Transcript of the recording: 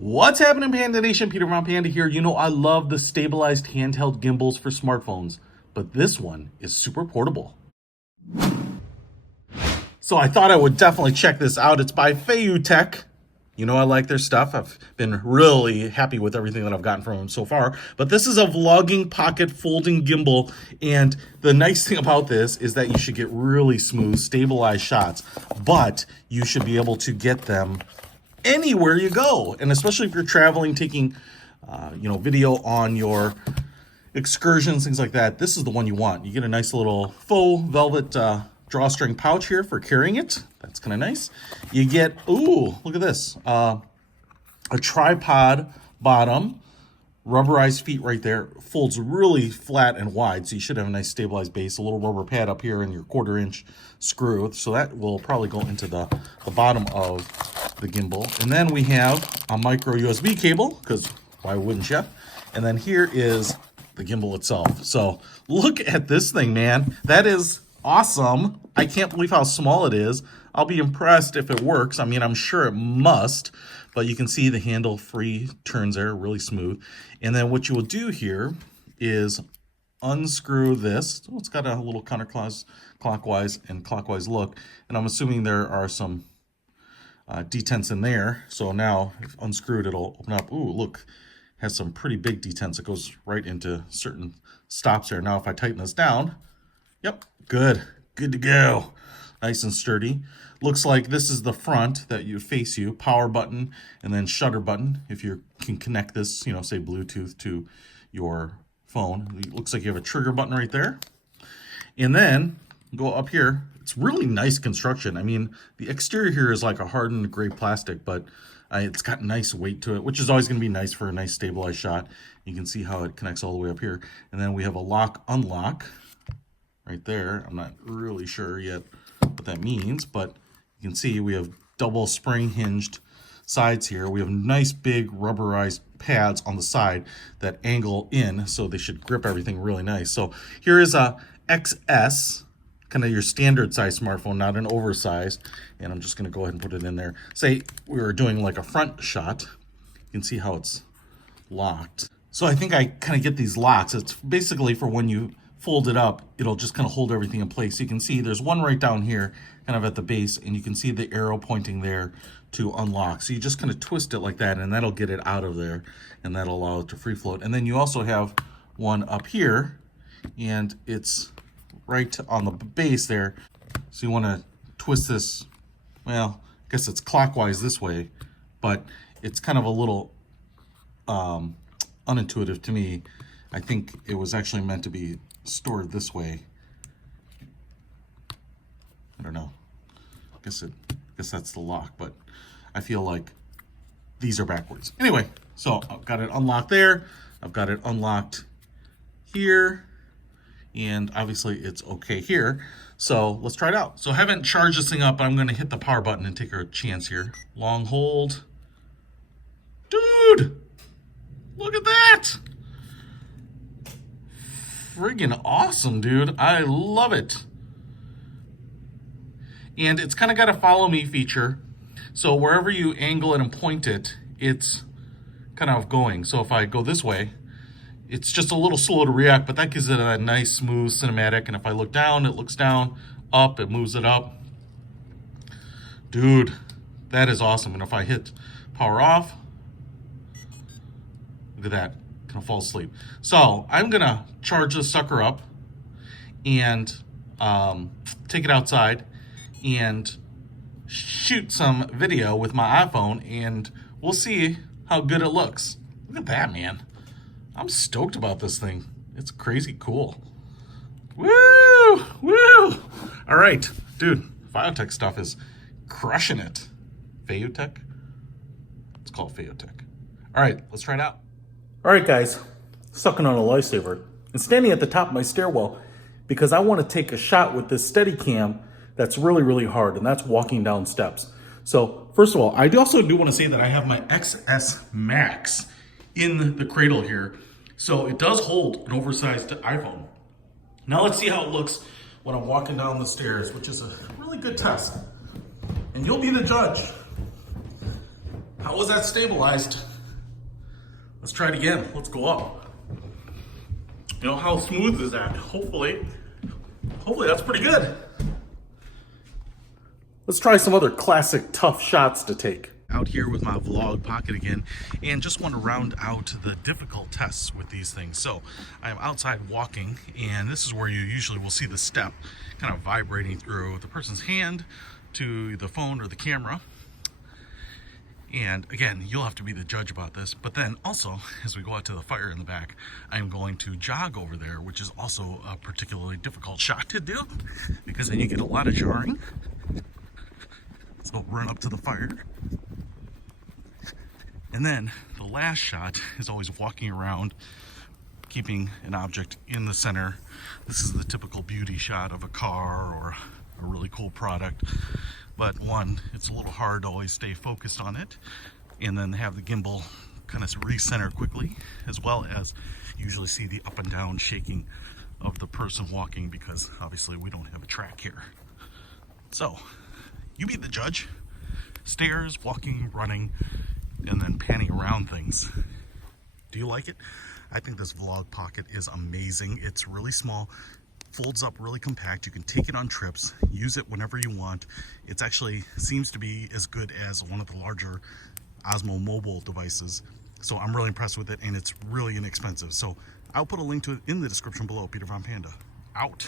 What's happening, Panda Nation? Peter Von Panda here. You know, I love the stabilized handheld gimbals for smartphones, but this one is super portable. So I thought I would definitely check this out. It's by FeiyuTech. You know, I like their stuff. I've been really happy with everything that I've gotten from them so far. But this is a VLOGpocket folding gimbal. And the nice thing about this is that you should get really smooth, stabilized shots. But you should be able to get them anywhere you go. And especially if you're traveling, taking, video on your excursions, things like that. This is the one you want. You get a nice little faux velvet drawstring pouch here for carrying it. That's kind of nice. You get, ooh, look at this. A tripod bottom, rubberized feet right there. Folds really flat and wide, so you should have a nice stabilized base. A little rubber pad up here and your 1/4-inch screw. So that will probably go into the bottom of the gimbal. And then we have a micro USB cable, because why wouldn't you? And then here is the gimbal itself. So look at this thing, man. That is awesome. I can't believe how small it is. I'll be impressed if it works. I mean, I'm sure it must, but you can see the handle free turns there, really smooth. And then what you will do here is unscrew this. Oh, it's got a little counterclockwise and clockwise look. And I'm assuming there are some detents in there. So now if unscrewed, it'll open up. Ooh, look, has some pretty big detents. It goes right into certain stops there. Now if I tighten this down, yep, good to go. Nice and sturdy. Looks like this is the front that you face you, power button, and then shutter button. If you can connect this, say Bluetooth to your phone. It looks like you have a trigger button right there. And then go up here. It's really nice construction. I mean, the exterior here is like a hardened gray plastic, but it's got nice weight to it, which is always going to be nice for a nice stabilized shot. You can see how it connects all the way up here. And then we have a lock unlock right there. I'm not really sure yet what that means, but you can see we have double spring hinged sides here. We have nice big rubberized pads on the side that angle in, so they should grip everything really nice. So here is a XS, kind of your standard size smartphone, not an oversized. And I'm just going to go ahead and put it in there. Say we were doing like a front shot. You can see how it's locked. So I think I kind of get these locks. It's basically for when you fold it up, it'll just kind of hold everything in place. You can see there's one right down here, kind of at the base, and you can see the arrow pointing there to unlock. So you just kind of twist it like that, and that'll get it out of there, and that'll allow it to free float. And then you also have one up here, and it's right on the base there. So you want to twist this, well, I guess it's clockwise this way, but it's kind of a little unintuitive to me. I think it was actually meant to be stored this way. I don't know. I guess that's the lock, but I feel like these are backwards. Anyway, so I've got it unlocked there. I've got it unlocked here. And obviously it's okay here. So let's try it out. So I haven't charged this thing up, but I'm going to hit the power button and take a chance here. Long hold. Dude, look at that. Friggin' awesome, dude. I love it. And it's kind of got a follow me feature. So wherever you angle it and point it, it's kind of going. So if I go this way, it's just a little slow to react, but that gives it a nice, smooth cinematic. And if I look down, it looks down, up, it moves it up. Dude, that is awesome. And if I hit power off, look at that. Gonna fall asleep. So I'm gonna charge this sucker up and take it outside and shoot some video with my iPhone, and we'll see how good it looks. Look at that, man. I'm stoked about this thing. It's crazy cool. Woo! Woo! All right, dude, FeiyuTech stuff is crushing it. FeiyuTech? It's called FeiyuTech. All right, let's try it out. All right, guys, sucking on a lifesaver and standing at the top of my stairwell because I want to take a shot with this Steadicam that's really, really hard, and that's walking down steps. So first of all, I also do want to say that I have my XS Max in the cradle here. So it does hold an oversized iPhone. Now let's see how it looks when I'm walking down the stairs, which is a really good test. And you'll be the judge. How was that stabilized? Let's try it again. Let's go up. You know, how smooth is that? Hopefully that's pretty good. Let's try some other classic tough shots to take. Out here with my VLOGpocket again, and just want to round out the difficult tests with these things. So I'm outside walking, and this is where you usually will see the step kind of vibrating through the person's hand to the phone or the camera. And again, you'll have to be the judge about this. But then also, as we go out to the fire in the back, I'm going to jog over there, which is also a particularly difficult shot to do, because then you get a lot of jarring. So run up to the fire. And then the last shot is always walking around, keeping an object in the center. This is the typical beauty shot of a car or a really cool product. But one, it's a little hard to always stay focused on it. And then have the gimbal kind of recenter quickly, as well as usually see the up and down shaking of the person walking, because obviously we don't have a track here. So you be the judge. Stairs, walking, running, and then panning around things. Do you like it? I think this VLOGpocket is amazing. It's really small, folds up really compact. You can take it on trips, use it whenever you want. It's actually seems to be as good as one of the larger Osmo mobile devices. So I'm really impressed with it, and it's really inexpensive. So I'll put a link to it in the description below. Peter Von Panda, out.